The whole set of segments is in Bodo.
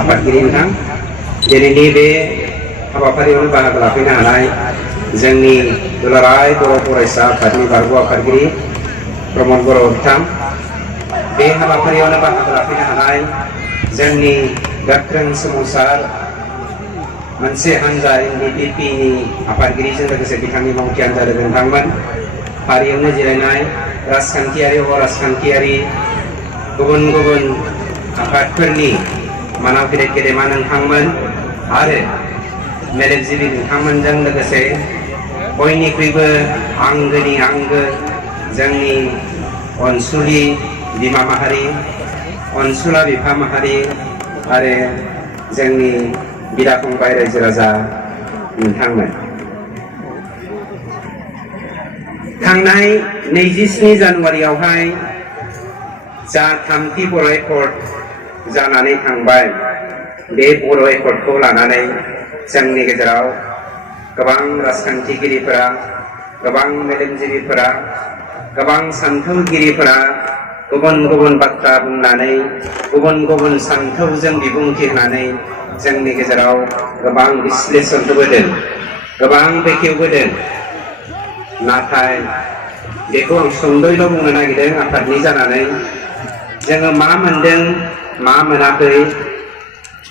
आफादगिरि नोंथां दिनैनि बे हाबाफारियावनो बाहागो लाफैनो हानाय जोंनि दुलाराय बर' फरायसा आफादनि बारग' आफादगिरि प्रमद बर' बिथां बे हाबाफारियावनो बाहागो लाफैनो हानाय जोंनि गोख्रों सोमावसार मोनसे हान्जा NDPPनि आफादगिरिजों लोगोसे बिथांनि मावथि हान्जा लोगो नोंथांमोन फारियावनो जिरायनाय राजखान्थियारि अराजखान्थियारि गुबुन गुबुन आफादफोरनि मानाव गेदेमा नोंथांमोन आरो मेलेमजिबि नोंथांमोनजों लोगोसे बयनिख्रुइबो आंगोनि आंगो जोंनि अनसुलि बिमा माहारि अनसुला बिफा माहारि आरो जोंनि बिदा फंबाय रायजो राजा नोंथांमोन थांनाय 27 जानुवारियावहाय जा थामथि बर' एकर्ड जानानै थांबाय बे बर' एकर्डखौ लानानै जोंनि गेजेराव गोबां राजखान्थिगिरिफोरा गोबां मेलेमजिबिफोरा गोबां सान्थौगिरिफोरा गुबुन गुबुन बाथ्रा बुंनानै गुबुन गुबुन सान्थौजों बिबुंथि होनानै जोंनि गेजेराव गोबां बिश्लेषण होबोदों गोबां बेखेवबोदों नाथाय बेखौ आं सुंद'यल' बुंनो नागिरदों आफादनि जानानै जोङो मा मोनदों मा मोनाखै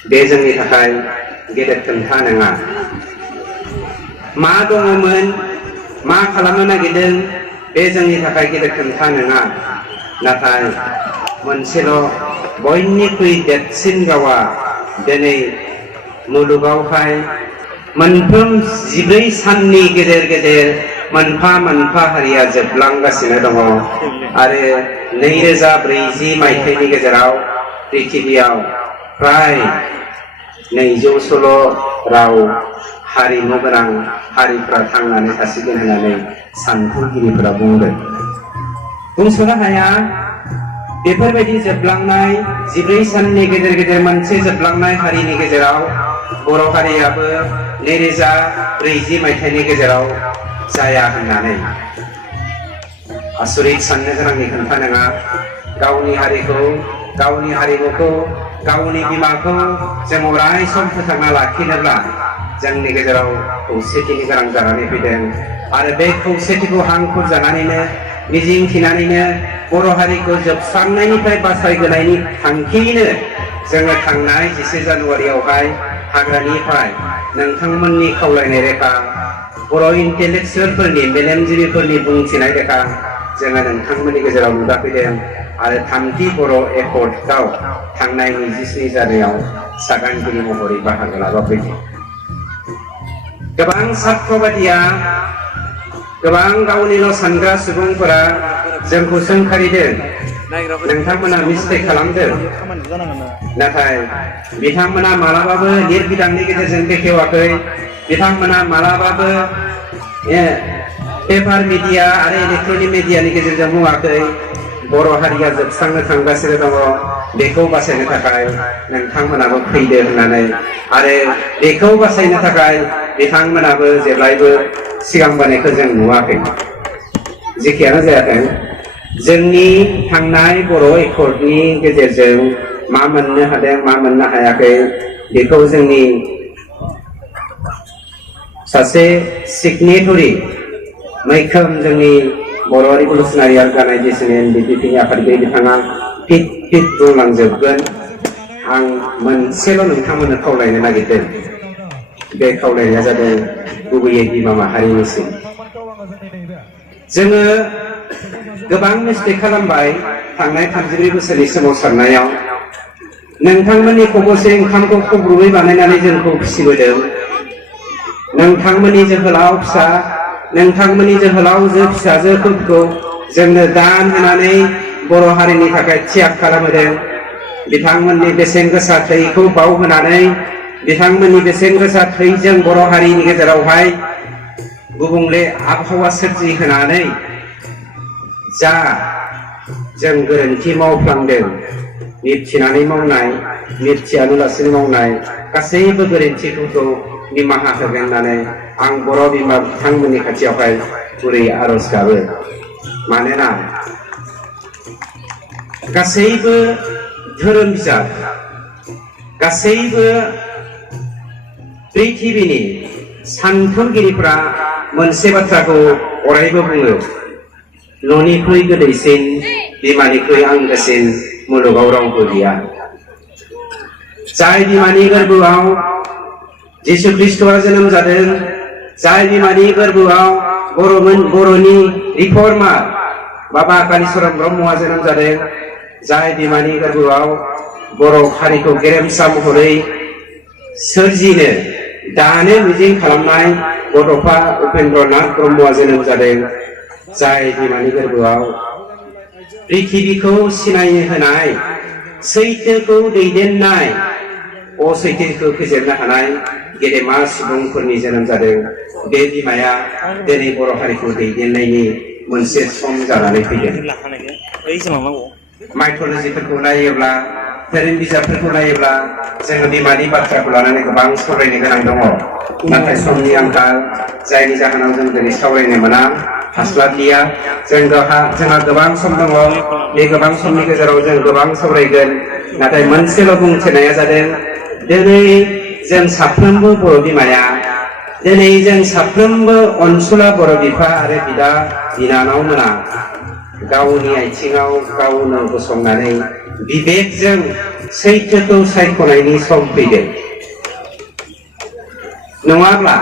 बे जोंनि थाखाय गेदेर खोन्था नङा मा दङमोन मा खालामनो नागिरदों बे जोंनि थाखाय गेदेर खोन्था नङा नाथाय मोनसेल' बयनिख्रुइ देरसिन गावा दिनै मुलुगावहाय मोनफ्रोम 14 साननि गेजेर गेजेर मोनफा मोनफा हारिया जोबलांगासिनो दङ आरो 2040 मायथाइनि गेजेराव पृथिबियाव फ्राय 200ल' राव हारिमु गोनां हारिफ्रा थांनानै थासिगोन होननानै सान्थौगिरिफोरा बुंदों बुंस'नो हाया बेफोरबायदि जोबलांनाय 14 साननि गेजेर गेजेर मोनसे जोबलांनाय हारिनि गेजेराव बर' हारियाबो 2040 मायथाइनि गेजेराव जाया होननानै आसरित साननो गोनांनि खोन्था नङा गावनि हारिखौ गावनि हारिमुखौ गावनि बिमाखौ जों अराय सम फोथांना लाखिनोब्ला जोंनि गेजेराव खौसेथिनि गोनां जानानै फैदों आरो बे खौसेथिखौ हांखुर जानानैनो मिजिं थिनानैनो बर' हारिखौ जोबस्रांनायनिफ्राय बासायगोनायनि थांखियैनो जोङो थांनाय 11 जानुवारियावहाय हाग्रानिफ्राय नोंथांमोननि खावलायनाय लेखा बर' इन्टेलेक्सुयेलफोरनि मेलेमजिबिफोरनि बुंथिनाय लेखा जोङो नोंथांमोननि गेजेराव नुजाफैदों आरो थामथि बर' एकर्डआव थांनाय 27 जानुवारियाव सागानगिरि महरै बाहागो लाफैदों गोबां सार्थबादिया गोबां गावनिल' सानग्रा सुबुंफोरा जोंखौ सोंखारिदों नोंथांमोना मिस्टेक खालामदों नाथाय बिथांमोना मालाबाबो लिरबिदांनि गेजेरजों बेखेवाखै बिथांमोना मालाबाबो पेपार मिडिया आरो इलेक्ट्रनिक मिडियानि गेजेरजों बुङाखै बर' हारिया जोबस्रांनो थांगासिनो दङ बेखौ बासायनो थाखाय नोंथांमोनाबो फैदो होननानै आरो बेखौ बासायनो थाखाय बिथांमोनाबो जेब्लायबो सिगांबोनायखौ जों नुवाखै जेखियानो जायाथों जोंनि थांनाय बर' एकर्डनि गेजेरजों मा मोननो हादों मा मोननो हायाखै बेखौ जोंनि सासे सिगनेटरि मैखोम जोंनि बर' रिभलुसनारि अर्गानाइजेसन NDPPनि आफादगिरि बिथाङा फिट बुंलांजोबगोन आं मोनसेल' नोंथांमोननो खावलायनो नागिरदों बे खावलायनाया जादों गुबैयै बिमा माहारिनिसिम जोङो गोबां मिस्टेक खालामबाय थांनाय 34 बोसोरनि सोमावसारनायाव नोंथांमोननि खबसे ओंखामखौ खबरुबै बानायनानै जोंखौ फिसिबोदों नोंथांमोननि जोहोलाव फिसा नोंथांमोननि जोहोलावजो फिसाजोफोरखौ जोंनो दान होनानै बर' हारिनि थाखाय थियाग खालामहोदों बिथांमोननि बेसेन गोसा थैखौ बावहोनानै बिथांमोननि बेसेन गोसा थैजों बर' हारिनि गेजेरावहाय गुबुंले आबहावा सोरजिहोनानै जा जों गोरोन्थि मावफ्लांदों मिथिनानै मावनाय मिथियालासिनो मावनाय गासैबो गोरोन्थिफोरखौ निमाहा होगोन होननानै आं बर' बिमा बिथांमोननि खाथियावहाय गुरै आरज गाबो मानोना गासैबो धोरोम बिजाब गासैबो पृथिबीनि सानथौगिरिफोरा मोनसे बाथ्राखौ अरायबो बुङो, न'निख्रुइ गोदैसिन बिमानिख्रुइ आंगोसिन मुलुगाव रावबो गैया। जाय बिमानि गोरबोआव जिसु ख्रीष्टआ जोनोम जादों, जाय बिमानि गोरबोआव बर'नि रिफर्मार बाबा कालीचरण ब्रह्मआ जोनोम जादों, जाय बिमानि गोरबोआव बर' हारिखौ गेरेमसा महरै सोरजिनो दानो मिजिं खालामनाय बड'फा उपेन्द्रनाथ ब्रह्मआ जोनोम जादों, जाय बिमानि गोरबोआव पृथिबीखौ सिनायनो होनाय, सैथोखौ दैदेननाय, असैथोखौ फेजेननो हानाय गेदेमा सुबुंफोरनि जोनोम जादों। बे बिमाया दिनै बर' हारिखौ दैदेननायनि मोनसे सम जानानै फैदों। माइथलजिफोरखौ नायोब्ला, धोरोम बिजाबफोरखौ नायोब्ला जोङो बिमानि बाथ्राखौ लानानै गोबां सावरायनो गोनां दङ। नाथाय समनि आंखाल, जायनि जाहोनाव जों दिनै सावरायनो मोना, हास्लाबलिया। जोंहा गोबां सम दङ। बे गोबां समनि गेजेराव जों गोबां सावरायगोन। नाथाय मोनसेल' बुंथिनाया जादों, दिनै जों साफ्रोमबो बर' बिमाया, दिनै जों साफ्रोमबो अनसुला बर' बिफा आरो बिदा बिनानाव मोना गावनि आथिङाव गावनो गसंनानै बिबेकजों सैथोखौ सायख'नायनि सम फैदों। नङाब्ला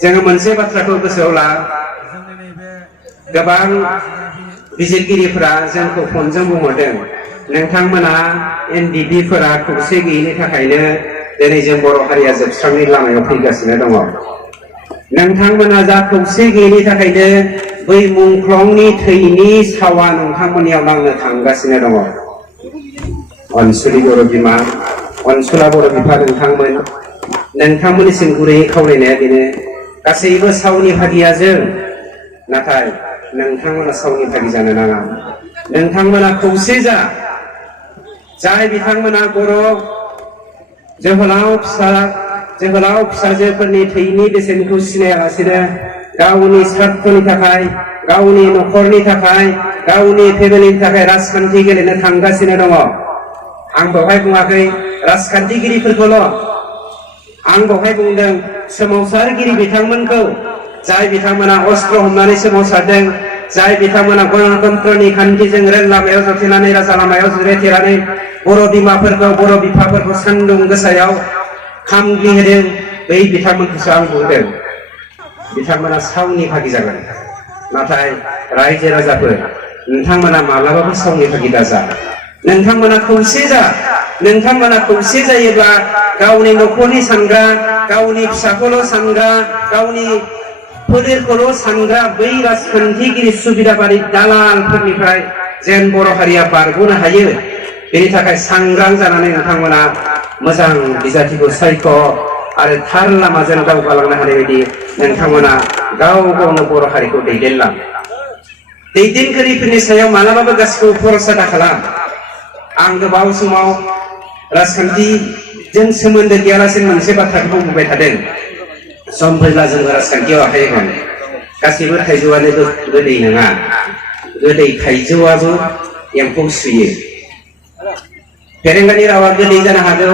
जोङो मोनसे बाथ्राखौ गोसोआव ला, गोबां बिजिरगिरिफोरा जोंखौ फनजों बुंहरदों, नोंथांमोना NDP-फोरा खौसे गैयिनि थाखायनो दिनै जों बर' हारिया जोबस्रांनायनि लामायाव फैगासिनो दङ। नोंथांमोना जा खौसे गैयिनि थाखायनो बै मुंख्लंनि थैनि सावा नोंथांमोननियाव नांनो थांगासिनो दङ। अनसुलि बर' बिमा, अनसुला बर' बिफा नोंथांमोननिसिम गुरैयै खावलायनाया बेनो, गासैबो सावनि भागिया जों, नाथाय नोंथांमोना सावनि भागि जानो नाङा। नोंथांमोना खौसे जा। जाय बिथांमोना बर' जोहोलाव फिसाजोफोरनि थैनि बेसेनखौ सिनायालासिनो गावनि स्वार्थनि थाखाय, गावनि न'खरनि थाखाय, गावनि फेमिलिनि थाखाय राजखान्थि गेलेनो थांगासिनो दङ। आं बेवहाय बुङाखै राजखान्थिगिरिफोरखौल', आं बेवहाय बुंदों सोमावसारगिरि बिथांमोनखौ, जाय बिथांमोना अस्त्र हमनानै सोमावसारदों, जाय बिथांमोना गणतन्त्रनि खान्थिजों रेल लामायाव जथेनानै, राजा लामायाव जिरायथेनानै बर' बिमाफोरखौ, बर' बिफाफोरखौ सान्दुं गोसायाव खामग्लिहोदों, बै बिथांमोनखौसो आं बुंदों बिथांमोना सावनि भागि जागोन। नाथाय रायजो राजाफोर, नोंथांमोना माब्लाबाबो सावनि भागि दाजा। नोंथांमोना खौसे जा। नोंथांमोना खौसे जायोब्ला गावनि न'खरनि सानग्रा, गावनि फिसाखौल' सानग्रा, गावनि फोलेरखौल' सानग्रा बै राजखान्थिगिरि सुबिदाबारि दालालफोरनिफ्राय जेन बर' हारिया बारग'नो हायो, बेनि थाखाय सांग्रां जानानै नोंथांमोना मोजां बिजाथिखौ सायख' आरो थार लामाजों दावगालांनो हानाय बायदि नोंथांमोना गाव गावनो बर' हारिखौ दैदेनलां। दैदेनगिरिफोरनि सायाव मालाबाबो गासिखौबो भरसा दाखालाम। आं गोबाव समाव राजखान्थिजों सोमोन्दो गैयालासिनो मोनसे बाथ्राखौ बुंबाय थादों, सम फैब्ला जों राजखान्थियाव आखाइ होगोन। गासैबो थाइजौआनो गोदै नङा, गोदै थाइजौआबो एम्फौ सुयो। फेरेंगानि रावा गोदै जानो हागौ,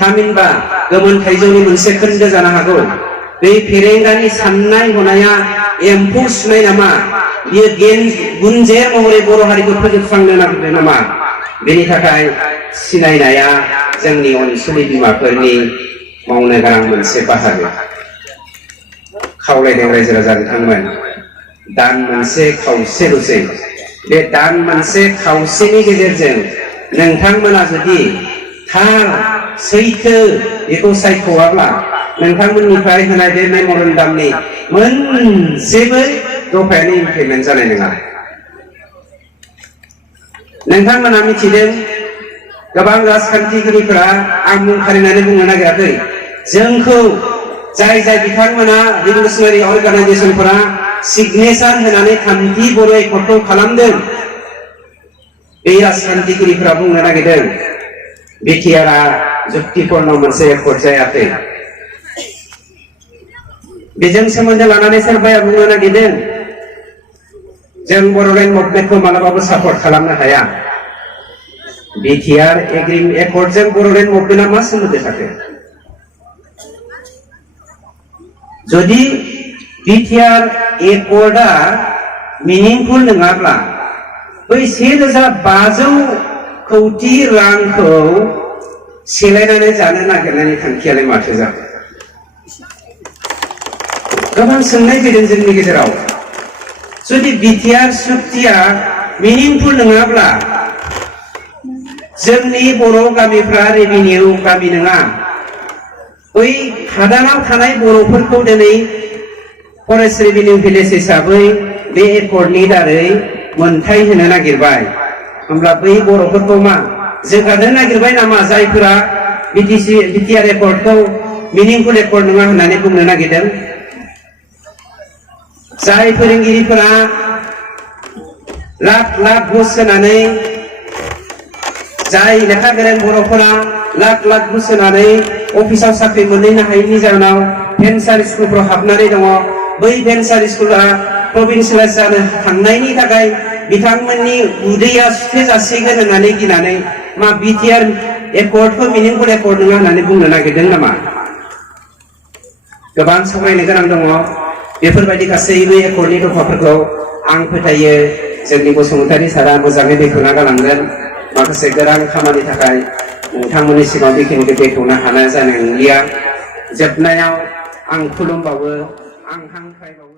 थामहिनबा गोमोन थाइजौनि मोनसे खोन्दो जानो हागौ। बे फेरेंगानि साननाय हनाया एम्फौ सुनाय नामा? बियो गुनजेर महरै बर' हारिखौ फोजोबस्रांनो नागिरदों नामा? बेनि थाखाय सिनायनाया जोंनि अनसुलि बिमाफोरनि मावनो गोनां मोनसे बाहागो। खावलायदों रायजो राजा बिथांमोन, दान मोनसे खावसेल'सै। बे दान मोनसे खावसेनि गेजेरजों नोंथांमोना जुदि थार सैथो बेखौ सायख'वाब्ला नोंथांमोननिफ्राय होनाय बे मेम'रेन्डामनि मोनसेबो दफायानो इमप्लिमेन्ट जानाय नङा। नोंथांमोना मिथिदों, गोबां राजखान्थिगिरिफोरा, आं मुं खारिनानै बुंनो नागिराखै, जोंखौ जाय बिथांमोना रिभलिउसनारि अर्गानाइजेसनफोरा सिगनेचार होनानै थामथि बर' एकर्डखौ खालामदों, बे राजखान्थिगिरिफोरा बुंनो नागिरदों बिटिआरआ जुक्तिपूर्ण मोनसे एकर्ड जायाखै। बेजों सोमोन्दो लानानै सोरबाया बुंनो नागिरदों जों बड'लेण्ड मुभमेन्टखौ मालाबाबो सापर्ट खालामनो हाया। बिटिआर एकर्डजों बड'लेण्ड मुभमेन्टआ मा सोमोन्दो थाखो? जुदि बिटिआर एकर्डआ मिनिंफुल नङाब्ला बै 1,500 कौटि रांखौ सेलायनानै जानो नागिरनायनि थांखियालाय माथो जाखो? गोबां सोंनाय फैदों जोंनि गेजेराव। जुदि बिटिआर सुक्तिया मिनिंफुल नङाब्ला जोंनि बर' गामिफ्रा रेभिनिउ गामि नङा। बै हादानाव थानाय बर'फोरखौ दिनै फरेस्ट रेभिनिउ भिलेज हिसाबै बे एकर्डनि दारै मोनथाय होनो नागिरबाय। होमब्ला बै बर'फोरखौ मा जौगानो नागिरबाय नामा जायफोरा बिटिआर एकर्डखौ मिनिंफुल एकर्ड नङा होननानै बुंनो नागिरदों? जाय फोरोंगिरिफोरा लाख लाख घुस होनानै, जाय लेखा गोरों बर'फोरा लाख लाख घुस होनानै अफिसाव साख्रि मोनहैनो हायैनि जाहोनाव भेन्सार स्कुलफ्राव हाबनानै दङ, बै भेन्सार स्कुला प्रभिन्सियेलाइज जानो थांनायनि थाखाय बिथांमोननि उदैया सुथे जासिगोन होननानै गिनानै मा बिटिआर एकर्डखौ मिनिंफुल एकर्ड नङा होननानै बुंनो नागिरदों नामा? गोबां सावरायनो गोनां दङ। बेफोरबायदि गासैबो एकर्डनि दफाफोरखौ आं फोथायो जोंनि बसुमतारी सारा मोजाङै बेखेवना गालांगोन। माखासे गोरान खामानि थाखाय नोंथांमोननि सिगाङाव बेखिनिखौ बेखेवनो हानाय जानाय नंलिया। जोबनायाव आं खुलुमबावो, आं हांख्रायबावो।